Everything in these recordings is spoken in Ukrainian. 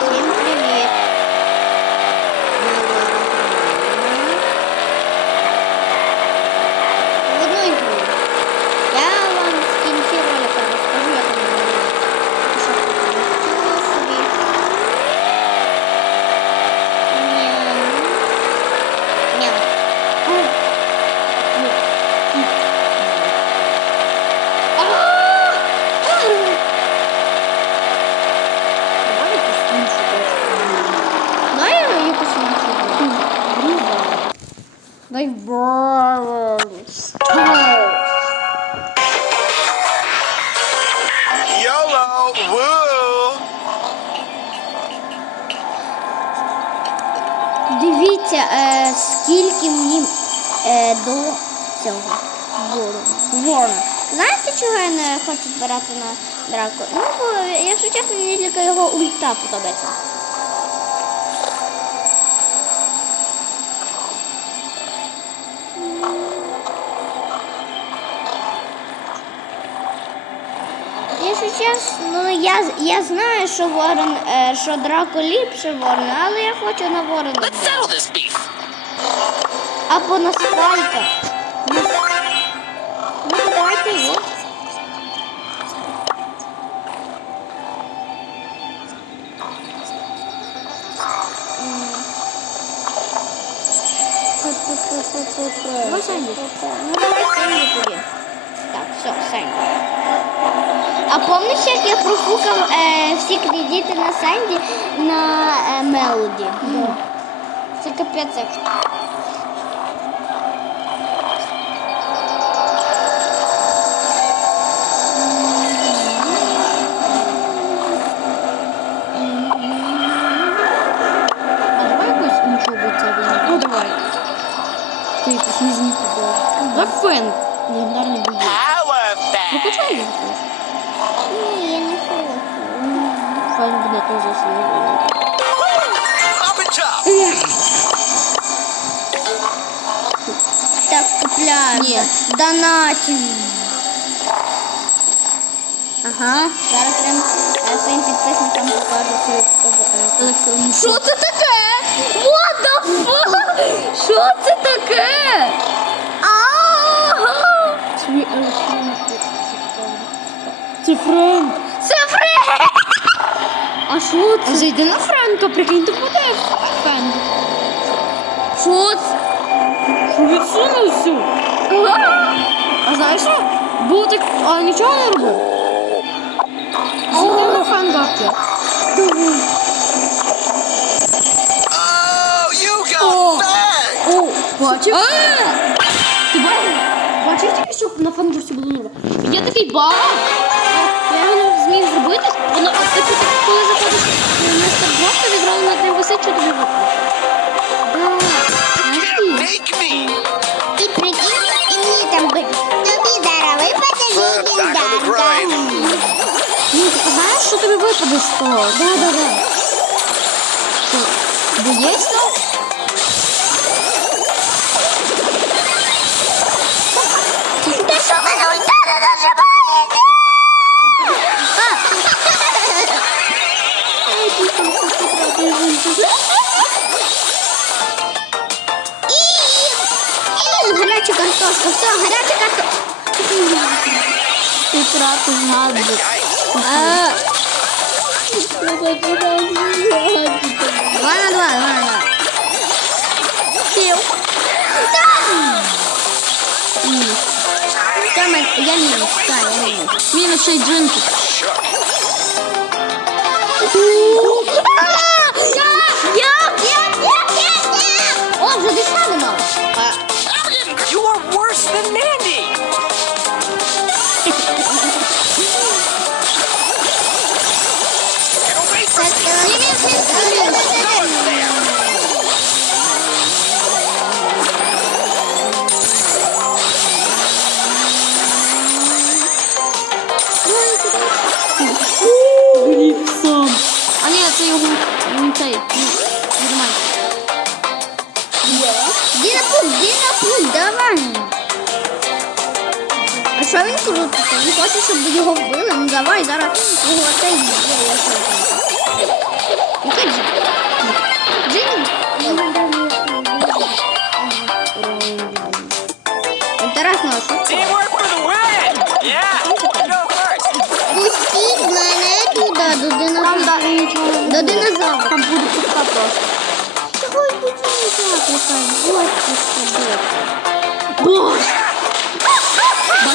Thank you. Brawl Stars. YOLO! Woo! Дивіться, е, скільки мені е, до цього. Ворона. Знаєте, чого я не хочу збирати на драку? Ну, бо, якщо чесно, мені тільки його ульта подобається. Якщо чесно, я, я знаю, що ворон, е, що драко ліпше ворона, але я хочу на ворона. Let's settle this beef. Або на спайка. На... Ну, давайте його. Давай Сенді. Ну давай Сенді тоді. Так, все, Сенді. А помниш, як я профукав е, всі кредити на Сенді на е, Мелоді? Це капець як. А давай якусь іншу бійця візьмемо. Ну давай. Ти якусь не зміг Давай фен. Легендарний бій. Power Прокачай back. його просто. Ні, я не хочу. Фен буде теж заслуговувати. Up and top. Так, купляємо. Ні. Донатим. Ага. Зараз прям е, своїм підписникам покажу свою е, Що це таке? What the fuck? Що це таке? Це Френк. Це Фред! А що А зайди на Френка, прикинь, ти буде фен. Що це? Що відсунувся? А знаєш що? Був так, а нічого не робив. Зайди на you got Oh. бачив? Ти бачив? Бачив тільки, що на фангапці було норма? Є такий баг. Я його зміг зробити. Воно, ти коли заходиш на старт то відразу над ним висить, що тобі виходить. Ти? прикинь, і мені там би- тобі зараз випаде grind. Ні, ти знаєш, що тобі випаде з того? Да, да, да. Що, боєшся? Ти картошка, все, гаряча картошка. Ти тратив гаджет. Yikes. Два на два, два на два. Мінус. Там я мінус, так, я мінус. Мінус ще й джинки. Are worse than Mandy. Гріф сам. А ні, це його він цей. Відмай. Дінапук, Дінапук, давай. А що він крутиться? Він хоче, щоб його вбили. Ну давай зараз його цей Який же? Джин? Інтересно, що? Пустіть мене туди, до динозавра. До динозавра. Там буде пуста просто. Чого ж буде не закликаємо? Господи. Боже.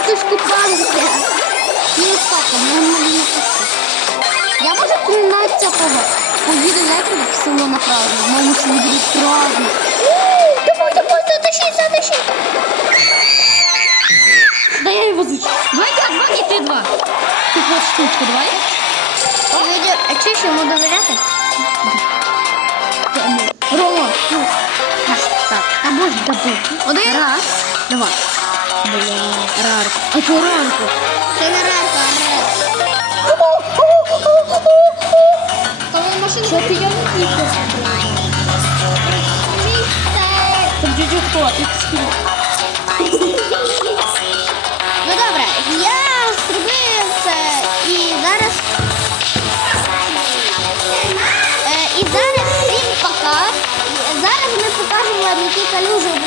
Ну, ти ж купалася. Не так, ну, не Діна Я можу 13-го поїду завтра в село на праздник. В моєму селі буде. Давай, давай, затащи, затащи. Да я его звучу. Давай я два, и ты два. Тут вот штучку, давай. Люди, а чи ще йому довіряти? Рома. Так, а може добути? Один. Раз, два. Бля, рарка. А то ранку. Це не рарка, а рарка. Кому машина? Що ти я не пішла? Там дідю хто? Ти Ну добре, я зробив це і зараз... І зараз всім пока. Зараз ми покажемо, які калюжі